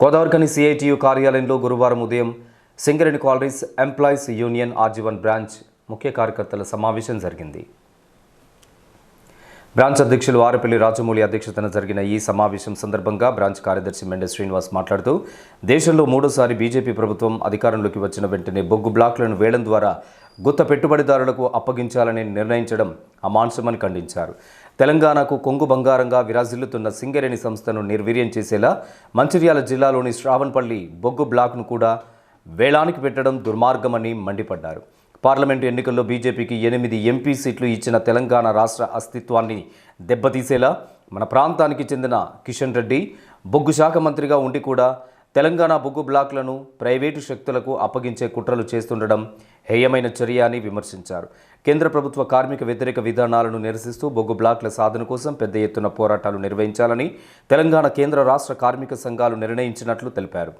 Godavarikhani CITU కార్యాలయంలో గురువారం ఉదయం Singareni collieries employees union RG one branch ముఖ్య కార్యకర్తల సమావేశం జరిగింది. బ్రాంచ్ అధ్యక్షులు ఆరపల్లి రాజమౌళి అధ్యక్షతన జరిగిన ఈ సమావేశం సందర్భంగా బ్రాంచ్ కార్యదర్శి మెండే శ్రీనివాస్ మాట్లాడుతూ దేశంలో మూడోసారి బీజేపీ ప్రభుత్వం అధికారంలోకి వచ్చిన వెంటనే బొగ్గు బ్లాక్లను వేలం ద్వారా గుత్త పెట్టుబడిదారులకు అప్పగించాలని నిర్ణయించడం అమాంసమని ఖండించారు. తెలంగాణకు కొంగు బంగారంగా విరాజిల్లుతున్న సింగరేణి సంస్థను నిర్వీర్యం చేసేలా మంచిర్యాల జిల్లాలోని శ్రావణపల్లి బొగ్గు బ్లాక్ను కూడా వేలానికి పెట్టడం దుర్మార్గమని మండిపడ్డారు. పార్లమెంటు ఎన్నికల్లో బీజేపీకి ఎనిమిది ఎంపీ సీట్లు ఇచ్చిన తెలంగాణ రాష్ట్ర అస్తిత్వాన్ని దెబ్బతీసేలా మన ప్రాంతానికి చెందిన కిషన్ రెడ్డి బొగ్గు శాఖ మంత్రిగా ఉండి కూడా తెలంగాణ బొగ్గు బ్లాక్లను ప్రైవేటు శక్తులకు అప్పగించే కుట్రలు చేస్తుండడం హేయమైన చర్య అని విమర్శించారు. కేంద్ర ప్రభుత్వ కార్మిక వ్యతిరేక విధానాలను నిరసిస్తూ బొగ్గు బ్లాక్ల సాధన కోసం పెద్ద ఎత్తున పోరాటాలు నిర్వహించాలని తెలంగాణ కేంద్ర రాష్ట్ర కార్మిక సంఘాలు నిర్ణయించినట్లు తెలిపారు.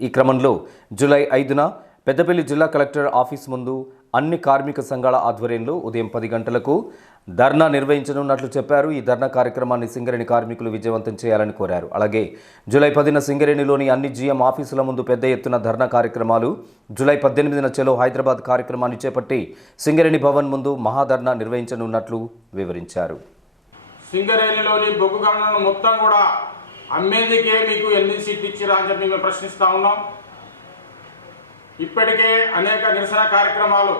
ఈ క్రమంలో జూలై ఐదున పెద్దపల్లి జిల్లా కలెక్టర్ ఆఫీస్ ముందు అన్ని కార్మిక సంఘాల ఆధ్వర్యంలో ఉదయం పది గంటలకు ధర్నా నిర్వహించనున్నట్లు చెప్పారు. ఈ ధర్నా కార్యక్రమాన్ని సింగరేణి కార్మికులు విజయవంతం చేయాలని కోరారు. అలాగే జూలై పదిన సింగరేణిలోని అన్ని జీఎం ఆఫీసుల ముందు పెద్ద ఎత్తున ధర్నా కార్యక్రమాలు జూలై పద్దెనిమిదిన చెలో హైదరాబాద్ కార్యక్రమాన్ని చేపట్టి సింగరేణి భవన్ ముందు మహాధర్నా నిర్వహించనున్నట్లు వివరించారు. సింగరేణిలోని బొగ్గు గనులను మొత్తం కూడా అమ్మేందుకే మీకు ఎన్ని సీట్లు ఇచ్చిరా అని చెప్పి మేము ప్రశ్నిస్తా ఉన్నాం. ఇప్పటికే అనేక నిరసన కార్యక్రమాలు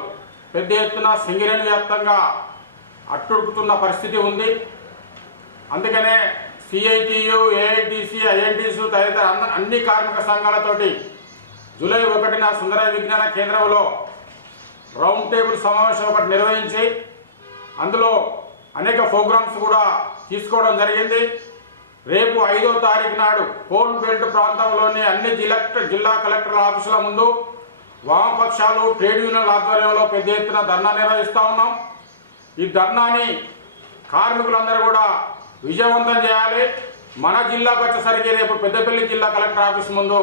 పెద్ద ఎత్తున సింగరేణి వ్యాప్తంగా అట్టుడుకుతున్న పరిస్థితి ఉంది. అందుకనే సిఐటియు ఏఐటిసి ఐఎన్టీసు తదితర అన్ని కార్మిక సంఘాలతోటి జూలై ఒకటిన సుందర విజ్ఞాన కేంద్రంలో రౌండ్ టేబుల్ సమావేశం ఒకటి నిర్వహించి అందులో అనేక ప్రోగ్రామ్స్ కూడా తీసుకోవడం జరిగింది. రేపు ఐదో తారీఖు నాడు కోల్ బెల్ట్ ప్రాంతంలోని అన్ని జిల్లా జిల్లా కలెక్టర్ల ఆఫీసుల ముందు వామపక్షాలు ట్రేడ్ యూనియన్ల ఆధ్వర్యంలో పెద్ద ఎత్తున ధర్నా నిర్వహిస్తూ ఉన్నాం. ఈ ధర్నాని కార్మికులందరూ కూడా విజయవంతం చేయాలి. మన జిల్లాకు వచ్చేసరికి రేపు పెద్దపల్లి జిల్లా కలెక్టర్ ఆఫీస్ ముందు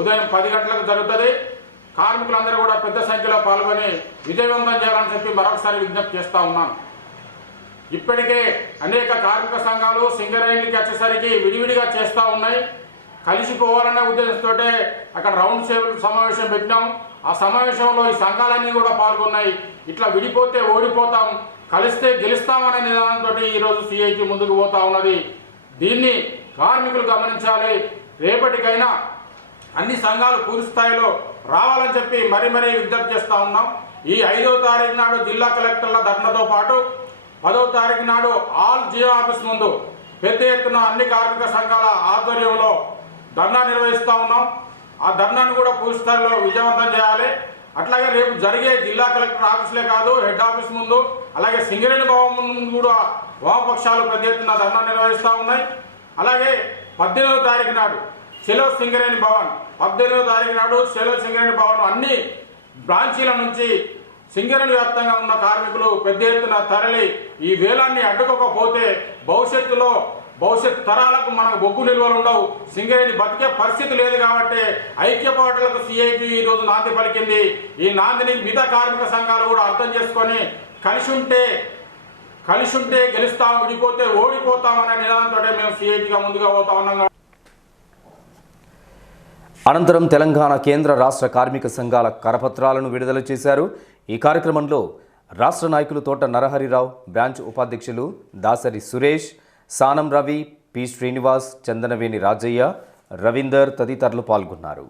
ఉదయం పది గంటలకు జరుగుతుంది. కార్మికులందరూ కూడా పెద్ద సంఖ్యలో పాల్గొని విజయవంతం చేయాలని చెప్పి మరొకసారి విజ్ఞప్తి చేస్తూ ఉన్నాను. ఇప్పటికే అనేక కార్మిక సంఘాలు సింగరేణికి వచ్చేసరికి విడివిడిగా చేస్తూ ఉన్నాయి. కలిసిపోవాలనే ఉద్దేశంతో అక్కడ రౌండ్ టేబుల్ సమావేశం పెట్టినాం. ఆ సమావేశంలో ఈ సంఘాలన్నీ కూడా పాల్గొన్నాయి. ఇట్లా విడిపోతే ఓడిపోతాం కలిస్తే గెలుస్తామనే నిదానంతో ఈరోజు సిఐటి ముందుకు పోతా ఉన్నది. దీన్ని కార్మికులు గమనించాలి. రేపటికైనా అన్ని సంఘాలు పూర్తి స్థాయిలో రావాలని చెప్పి మరీ మరీ విజ్ఞప్తి చేస్తూ ఉన్నాం. ఈ ఐదో తారీఖు నాడు జిల్లా కలెక్టర్ల ధర్నతో పాటు పదో తారీఖు నాడు ఆల్ జియో ఆఫీస్ ముందు పెద్ద ఎత్తున అన్ని కార్మిక సంఘాల ఆధ్వర్యంలో ధర్నా నిర్వహిస్తూ ఉన్నాం. ఆ ధర్నాను కూడా పూర్తి స్థాయిలో విజయవంతం చేయాలి. అట్లాగే రేపు జరిగే జిల్లా కలెక్టర్ ఆఫీసులే కాదు హెడ్ ఆఫీస్ ముందు అలాగే సింగరేణి భవన్ ముందు కూడా వామపక్షాలు పెద్ద ఎత్తున ధర్నా నిర్వహిస్తూ ఉన్నాయి. అలాగే పద్దెనిమిదో తారీఖు నాడు సెలో సింగరేణి భవన్. పద్దెనిమిదో తారీఖు నాడు సెలో సింగరేణి భవన్ అన్ని బ్రాంచీల నుంచి సింగరేణి వ్యాప్తంగా ఉన్న కార్మికులు పెద్ద ఎత్తున తరలి ఈ వేలాన్ని అడ్డుకోకపోతే భవిష్యత్తులో భవిష్యత్ తరాలకు మనకు బొగ్గు నిల్వలు ఉండవు. సింగరేణి బతికే పరిస్థితి లేదు కాబట్టి ఐక్యపాటులకు సిఐటి ఈ రోజు నాంది పలికింది. ఈ నాందిని మిగతా కార్మిక సంఘాలు కూడా అర్థం చేసుకొని కలిసి ఉంటే కలిసి ఉంటే గెలుస్తాం విడిపోతే ఓడిపోతాం అనే నినాదంతో మేము సిఐటిగా ముందుగా పోతా ఉన్నాం అనంతరం తెలంగాణ కేంద్ర రాష్ట్ర కార్మిక సంఘాల కరపత్రాలను విడుదల చేశారు. ఈ కార్యక్రమంలో రాష్ట్ర నాయకులు తోట నరహరిరావు బ్రాంచ్ ఉపాధ్యక్షులు దాసరి సురేష్ సానం రవి పి శ్రీనివాస్ చందనవేణి రాజయ్య రవీందర్ తదితరులు పాల్గొన్నారు.